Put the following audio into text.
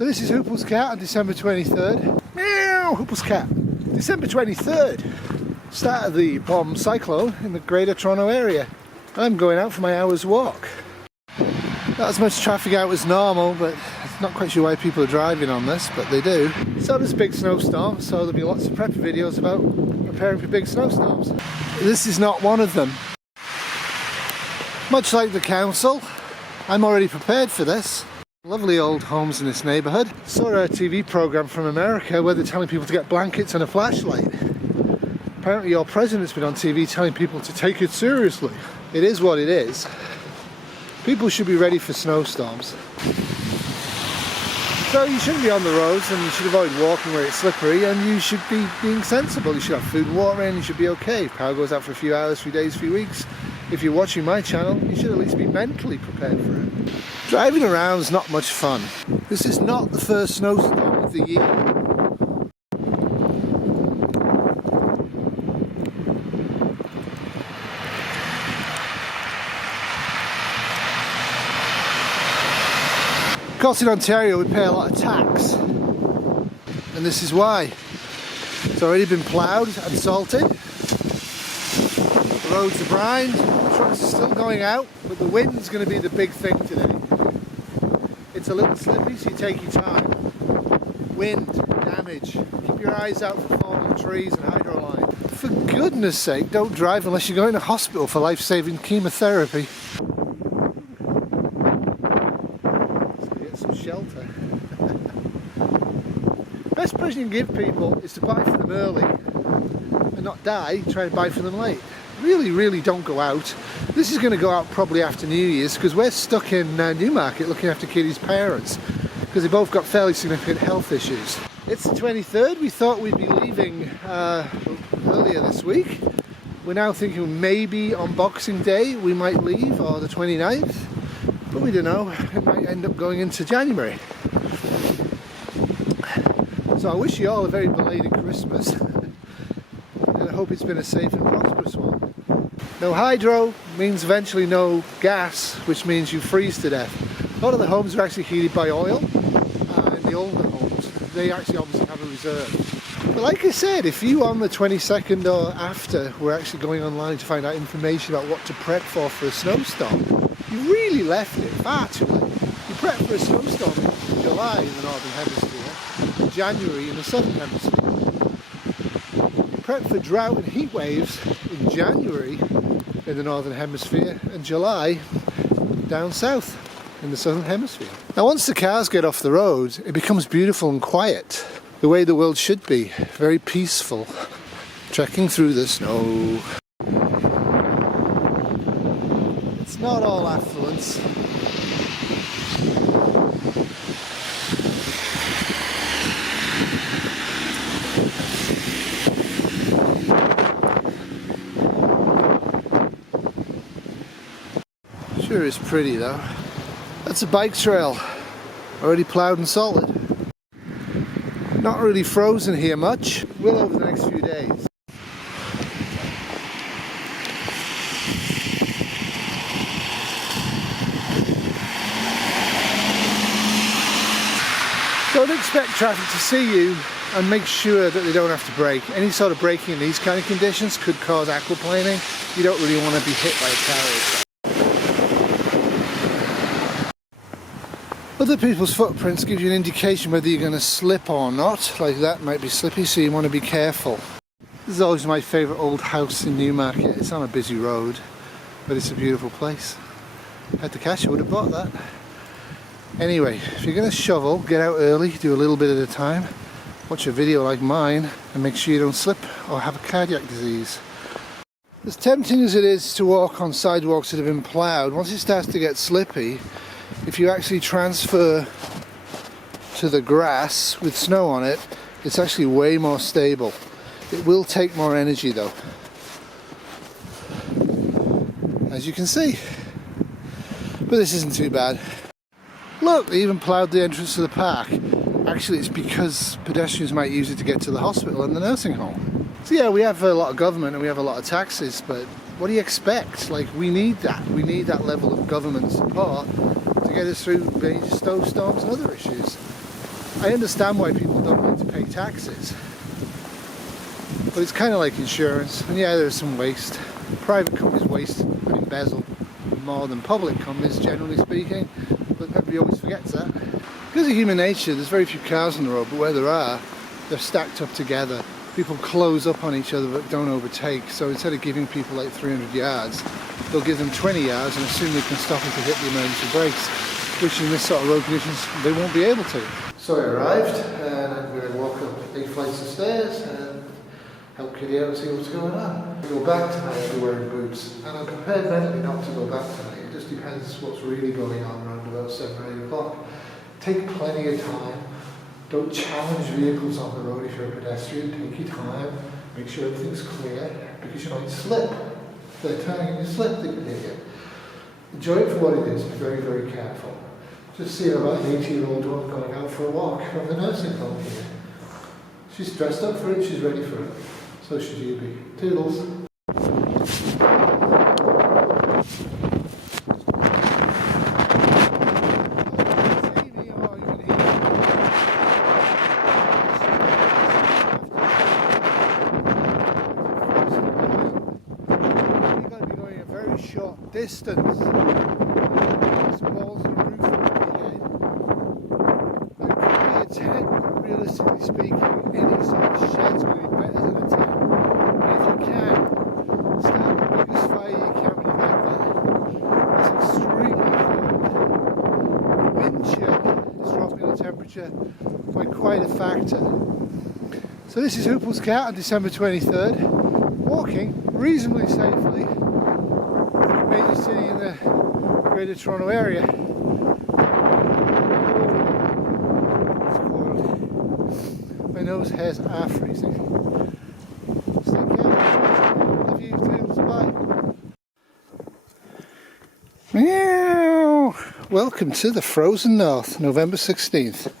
So this is Huples Cat on December 23rd. Meow! Huples Cat. December 23rd. Start of the bomb cyclone in the Greater Toronto area. I'm going out for my hour's walk. Not as much traffic out as normal, but I'm not quite sure why people are driving on this, but they do. So there's a big snowstorm, so there'll be lots of prep videos about preparing for big snowstorms. This is not one of them. Much like the council, I'm already prepared for this. Lovely old homes in this neighbourhood. Saw a TV programme from America where they're telling people to get blankets and a flashlight. Apparently your president's been on TV telling people to take it seriously. It is what it is. People should be ready for snowstorms. So you shouldn't be on the roads, and you should avoid walking where it's slippery, and you should be being sensible. You should have food and water in, you should be okay. If power goes out for a few hours, few days, few weeks. If you're watching my channel, you should at least be mentally prepared for it. Driving around is not much fun. This is not the first snowstorm of the year. Of course, in Ontario we pay a lot of tax, and this is why. It's already been ploughed and salted. The roads are brined, the trucks are still going out, but the wind's going to be the big thing today. It's a little slippy, so you take your time. Wind, damage, keep your eyes out for falling trees and hydro line. For goodness sake, don't drive unless you're going to hospital for life-saving chemotherapy. Shelter. Best present you can give people is to buy for them early and not die trying to buy for them late. Really don't go out. This is going to go out probably after New Year's, because we're stuck in Newmarket looking after Kitty's parents because they both got fairly significant health issues. It's the 23rd. We thought we'd be leaving earlier this week. We're now thinking maybe on Boxing Day we might leave, or the 29th. But we don't know, it might end up going into January. So I wish you all a very belated Christmas, and I hope it's been a safe and prosperous one. No hydro means eventually no gas, which means you freeze to death. A lot of the homes are actually heated by oil, and the older homes, they actually obviously have a reserve. But like I said, if you on the 22nd or after were actually going online to find out information about what to prep for a snowstorm, you really left it far too late. You prep for a snowstorm in July in the Northern Hemisphere, and January in the Southern Hemisphere. You prep for drought and heat waves in January in the Northern Hemisphere, and July down south in the Southern Hemisphere. Now once the cars get off the road, it becomes beautiful and quiet, the way the world should be, very peaceful, trekking through the snow. Not all affluence. Sure is pretty though. That's a bike trail, already ploughed and salted. Not really frozen here much. Will over the next few days. Don't expect traffic to see you, and make sure that they don't have to brake. Any sort of braking in these kind of conditions could cause aquaplaning. You don't really want to be hit by a car. Other people's footprints give you an indication whether you're going to slip or not. Like that might be slippy, so you want to be careful. This is always my favourite old house in Newmarket. It's on a busy road, but it's a beautiful place. Had the cash, I would have bought that. Anyway, if you're going to shovel, get out early, do a little bit at a time, watch a video like mine, and make sure you don't slip or have a cardiac disease. As tempting as it is to walk on sidewalks that have been ploughed, once it starts to get slippy, if you actually transfer to the grass with snow on it, it's actually way more stable. It will take more energy though, as you can see. But this isn't too bad. Look, they even ploughed the entrance to the park. Actually, it's because pedestrians might use it to get to the hospital and the nursing home. So yeah, we have a lot of government and we have a lot of taxes, but what do you expect? Like, we need that. We need that level of government support to get us through major snowstorms and other issues. I understand why people don't like to pay taxes, but it's kind of like insurance, and yeah, there's some waste. Private companies waste and embezzle more than public companies, generally speaking, but everybody always forgets that. Because of human nature, there's very few cars on the road, but where there are, they're stacked up together. People close up on each other but don't overtake, so instead of giving people like 300 yards, they'll give them 20 yards and assume they can stop if they hit the emergency brakes, which in this sort of road conditions they won't be able to. So I arrived and I'm going to walk up 8 flights of stairs and help Kitty out and see what's going on. I go back tonight, I'll be wearing boots, and I'm prepared mentally not to go back tonight. It just depends what's really going on around about 7 or 8 o'clock. Take plenty of time. Don't challenge vehicles on the road if you're a pedestrian. Take your time, make sure everything's clear, because you might slip. If they're turning and you slip, they can hit you. Enjoy it for what it is, be very, very careful. Just see about an 80-year-old woman going out for a walk from the nursing home here. She's dressed up for it, she's ready for it. So should you be. Toodles. Short distance. This walls and roof over your head. There could be a tent, but realistically speaking, any sort of shed's going to be better than a tent. And if you can, start the biggest fire you can when you get there. It's extremely cold. The wind chill is dropping the temperature by quite a factor. So this is Huples Cat on December 23rd, walking reasonably safely. Major city in the Greater Toronto area. It's cold. My nose hairs are freezing. Stay careful. Love you, Toodles. Bye. Meow. Welcome to the frozen north, November 16th.